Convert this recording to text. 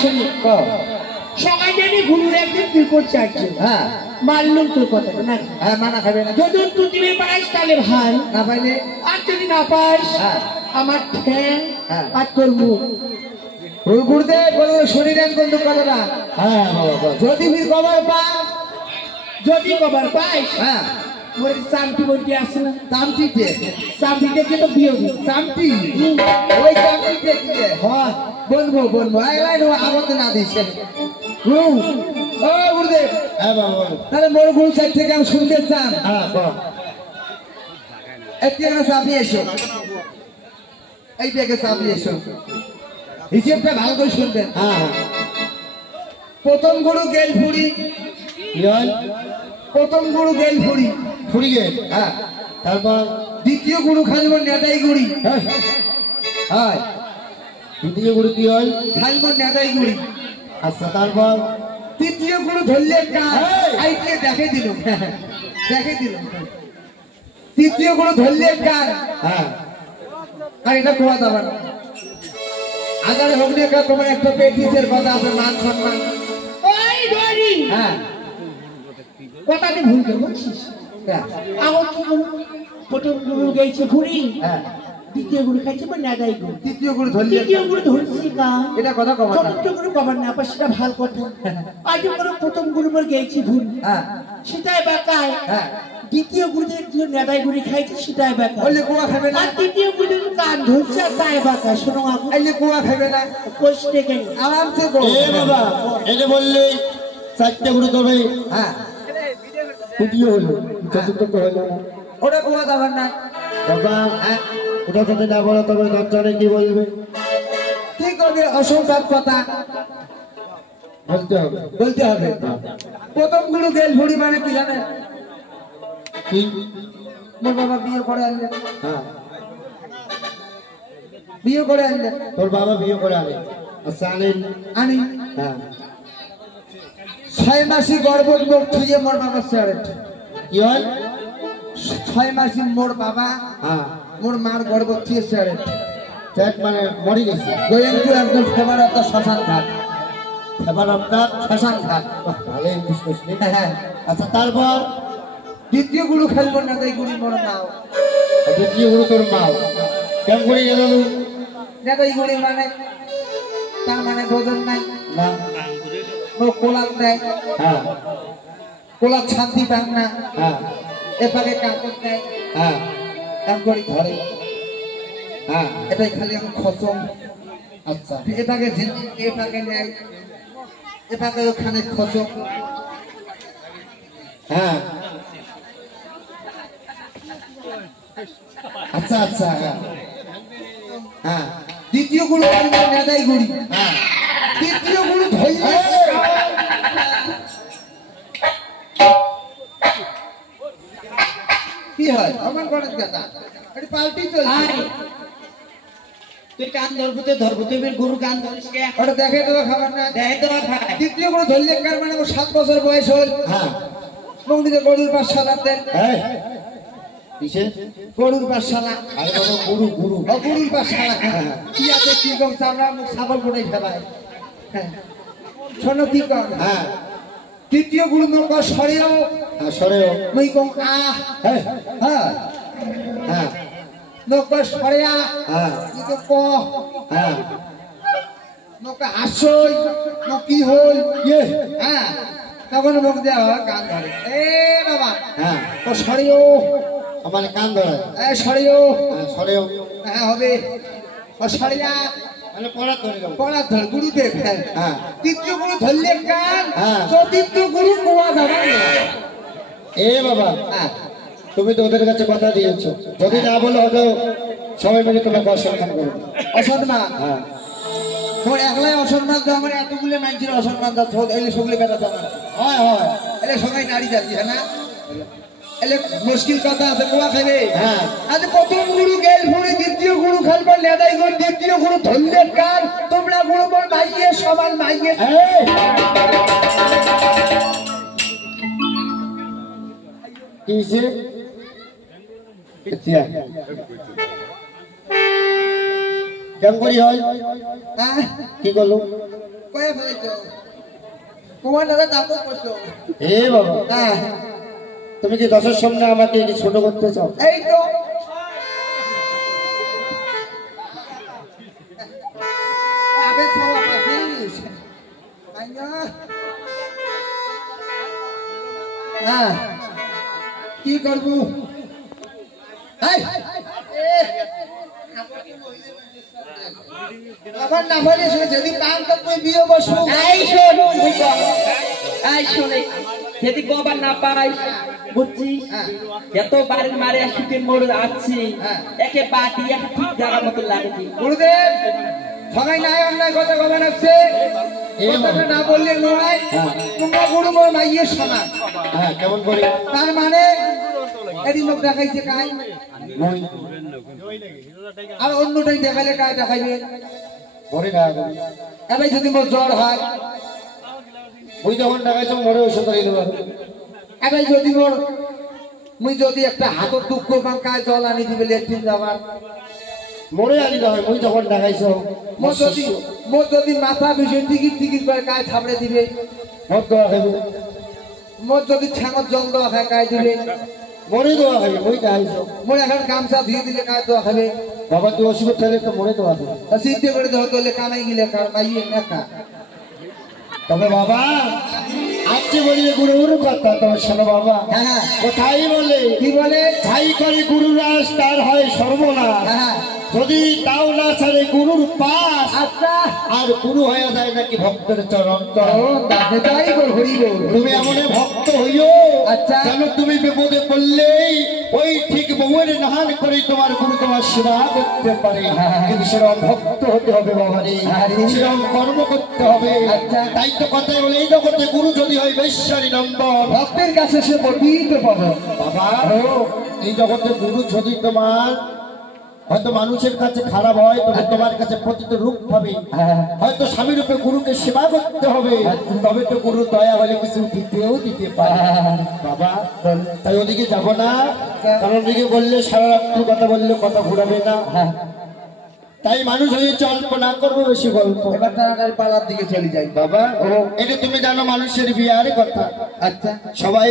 শুনি সবাই জানি গুরুর একজন বিপদ চাইছে। হ্যাঁ মানলাম তোর কথা না। হ্যাঁ মানা খাবে না। যদি তুই পাইস তাহলে ভাই, না পাইলে আর যদি না পাইস আমার ঠ্যাং আর তোর মুখ। গুরুদেব বলে শরীরের বন্ধু কথাটা। হ্যাঁ যদি কবার পা, যদি কবার পাইস হ্যাঁ চামটি বলতে আসে না। চামটিতে চামটিতে কিন্তু বিয়ে চামটি ওই চামটিতে হ্যাঁ বলবো বলবো আমাকে না দিচ্ছেন গুরু। ও গুরুদেব হ্যাঁ বাবা তাহলে মোর গুরু সাইড থেকে আমি শুনতে চান। হ্যাঁ একটি চাপিয়ে এসো, এইটাকে চাপিয়ে এসো, হিসেবটা ভালো করে শুনবেন। হ্যাঁ প্রথম গুরু গেল ফুরি। প্রথম গুরু গেল ফুরি, ফুরি গেল। হ্যাঁ তারপর দ্বিতীয় গুরু খাইব নেতাই গুড়ি। হ্যাঁ দ্বিতীয় গুরু কি হয়? খাইব নেতাই গুড়ি। আচ্ছা তারপর তৃতীয় গুরু ধরলে আইকে দেখে দিল, দেখে দিল। তৃতীয় গুরু ধরলে কার? হ্যাঁ আর এটা কোয়া যাবে না। আগারে হোক না তোমার একটা পেটিসের কথা আছে, মান সম্মান। ওই ধরি হ্যাঁ কথাটি ভুল করে বলছিস। আমার তো প্রথম গুরু গেছে ঘুরি, দ্বিতীয় গুরু খাইছে বা নেদাই গুরু। তৃতীয় গুরু ধরলি, তৃতীয় গুরু ধরছি কা এটা কথা কবার না। চতুর্থ গুরু কবার না পাস, সেটা ভালো কথা। আজ করে প্রথম গুরু পর গেছি ভুল, হ্যাঁ সেটাই বাকায়। হ্যাঁ দ্বিতীয় গুরুদের যে নেদাই গুরু খাইছে সেটাই বাকায়। বললে কোয়া খাবে না। আর তৃতীয় গুরুদের কান ধরছে তাই বাকায়। শোনো আপু আইলে কোয়া খাবে না, কোষ্টে কেন আরামসে গো। এ বাবা এটা বললে চারটে গুরু তবে হ্যাঁ তৃতীয় হলো, চতুর্থ তো হলো না। ওটা কোয়া যাবার না বাবা। হ্যাঁ ওটা যদি না বলো তবে দরজারে কি বলবে? কি করবে? অসংখ্য কথা বলতে হবে, বলতে হবে। প্রথম গুরু গেল ভুড়ি মানে কি জানে? কি মোর বাবা বিয়ে করে আনলে। হ্যাঁ বিয়ে করে আনলে, তোর বাবা বিয়ে করে আনে। আচ্ছা আনেন আনি। হ্যাঁ 6 মাসি গর্ভবতী মোর থুয়ে মোর বাবা সিগারেট কি হয়? 6 মাসি মোর বাবা হ্যাঁ মোর মার গর্ভবতী সিগারেট চ্যাট মানে মরে গেছে। গোয়েন টু একদম ফেভার অফ দ্য শ্মশান ঘাট, ফেভার অফ দ্য শ্মশান ঘাট। ভালো ইংলিশ কইছিস। হ্যাঁ আচ্ছা তারপর দ্বিতীয় গুরু খেলবো না তাই গুরু মোর মাও। দ্বিতীয় গুরু তোর মাও কেমন করে গেল? নেতাই গুরু মানে তার মানে বোঝেন নাই না, ও কোলাক দেয়। হ্যাঁ কোলাক শান্তি পান না। হ্যাঁ এপাকে কাপড় দেয়। হ্যাঁ কাম করে ধরে। হ্যাঁ এটাই খালি এখন খসম। আচ্ছা এটাকে এটাকে নেয়, এটাকে ওখানে খসম। হ্যাঁ আচ্ছা আচ্ছা হ্যাঁ দ্বিতীয় গুরু নেদাই গুড়ি। হ্যাঁ তৃতীয় গুরু ধরলে কি হয়? আমার গণেশ কথা এটা পাল্টি চলছে। তুই কান ধরবতে ধরবতে গুরু কান ধরিস কে? ওটা দেখে দেওয়া খাবার না, দেখে দেওয়া খায়। তৃতীয় গুরু ধরলে কার মানে 7 বছর বয়স হল। হ্যাঁ মন্দিরে গরুর পাঠশালা দেন। কিসে? গরুর পাঠশালা। আরে বাবা গুরু গুরু ও গরুর পাঠশালা। কি আছে কি কম আমরা ছাগল কোটাই খাবাই। হ্যাঁ শোনো কি কর। হ্যাঁ তৃতীয় গুরু নৌকা সরেও। হ্যাঁ সরেও মই কম আহ। হ্যাঁ হ্যাঁ হ্যাঁ নৌকা সরেয়া। হ্যাঁ কি ক। হ্যাঁ নৌকা আসই কি হল? হ্যাঁ তখন মুখ দেওয়া কান ধরে। এ বাবা হ্যাঁ ও সরিও আমার কান ধরে। এ সরিও সরিও হ্যাঁ হবে ও সরিয়া মানে পড়া ধরে পড়া ধরে গুরুদেব। হ্যাঁ তৃতীয় গুরু ধরলে কান। চতুর্থ গুরু কোয়া যাবে। এ বাবা হ্যাঁ তুমি তো ওদের কাছে কথা দিয়েছো, যদি না বলো হয়তো সবাই মিলে তোমাকে অসম্মান করবে। অসম্মান? হ্যাঁ তোর একলাই অসম্মান তো আমার এতগুলো মানুষের অসম্মান তো এলে সবগুলো বেটা তোমার হয় হয় এলে সবাই নারী জাতি। হ্যাঁ না এলে মুশকিল কথা আছে কোয়া খাবে। হ্যাঁ আজ প্রথম গুরু গেল ভুড়ি, দ্বিতীয় গুরু খালবার নেদাই গুরু, তৃতীয় গুরু ধরলে কান। তোমরা গুরু বল মাইয়ে সবার মাইয়ে। কিসে কেমন করি হয়? কি করলো? কয়ে ফেলেছো তোমার দাদা তাপস করছো এ বাবা হ্যাঁ তুমি কি দশের সামনে আমাকে ছোট করতে চাও? এই তো আবে সব পাখিস আইনা হ্যাঁ কি করবো আবার না বলে যদি কাম তো তুই বিয়ে বসবো এই শোন মুই কম এই শোনে যদি কবার না পাই বুঝছিস এত বাড়ি মারে শীতের মোড় আসছি একে বাটি এক ঠিক জায়গা মতো লাগে গুরুদেব সবাই নাই অন্যায় কথা কবে আসছে কথাটা না বললে নয় তোমরা গুরু মোর মাইয়ের সমান হ্যাঁ কেমন করে? তার মানে এটি লোক দেখাইছে কাই মই আর অন্যটাই দেখাইলে কাই দেখাইবে মরে না এবার যদি মোর জ্বর হয় ওই যখন টাকাইছো মরে ওষুধ খাইলো এবার যদি মোর মুই যদি একটা হাতত দুঃখ পান কায় জল আনি দিবে লেট্রিন যাবার মরে আনি হয় ওই যখন টাকাইছো মোর যদি মাথা বিষয় টিকিট টিকিট করে কায় থাবড়ে দিবে মদ দেওয়া খাইবে মোর যদি ঠ্যাঙত জল দেওয়া খায় কায় দিবে মরে দেওয়া খাইবে ওই টাকাইছো মোর এখন গামছা ধুয়ে দিলে কায় দেওয়া খাবে বাবা তুই অসুবিধা থাকলে তো মরে দেওয়া খাবে সিদ্ধ করে দেওয়া তোলে কামাই গিলে কার মাইয়ে একা তবে বাবা আজকে বলি গুরুর কথা তোমার শোনো বাবা হ্যাঁ হ্যাঁ কোথায় বলে কি বলে ছাই করে গুরুরাজ তার হয় সর্বনাশ হ্যাঁ যদি তাও না ছাড়ে গুরুর পাশ আচ্ছা আর গুরু হয়ে যায় নাকি ভক্তের চরণ তাই বল হরি বল তুমি এমন ভক্ত হইও আচ্ছা। কেন তুমি বিপদে পড়লেই ওই ঠিক বউয়ের নাহান করে তোমার গুরু তোমার সেবা করতে পারে কিন্তু সেরকম ভক্ত হতে হবে বাবারে সেরকম কর্ম করতে হবে আচ্ছা। তাই তো কথাই বলে এই জগতে গুরু যদি হয় বেশ্যারি নম্বর ভক্তের কাছে সে পবিত্র পাবে বাবা এই জগতে গুরু যদি তোমার হয়তো মানুষের কাছে খারাপ হয় তবে তোমার কাছে প্রতিটি রূপ হবে হয়তো স্বামী রূপে গুরুকে সেবা করতে হবে তবে তো গুরু দয়া হলে কিছু দিতেও দিতে পারে বাবা তাই ওদিকে যাব না কারণ ওদিকে বললে সারা রাত্রি কথা বললে কথা ঘুরাবে না তাই মানুষ হয়েছে অল্প না করবো বেশি গল্প এবার তাড়াতাড়ি পালার দিকে চলে যাই বাবা এটা তুমি জানো মানুষের বিয়ার কথা আচ্ছা সবাই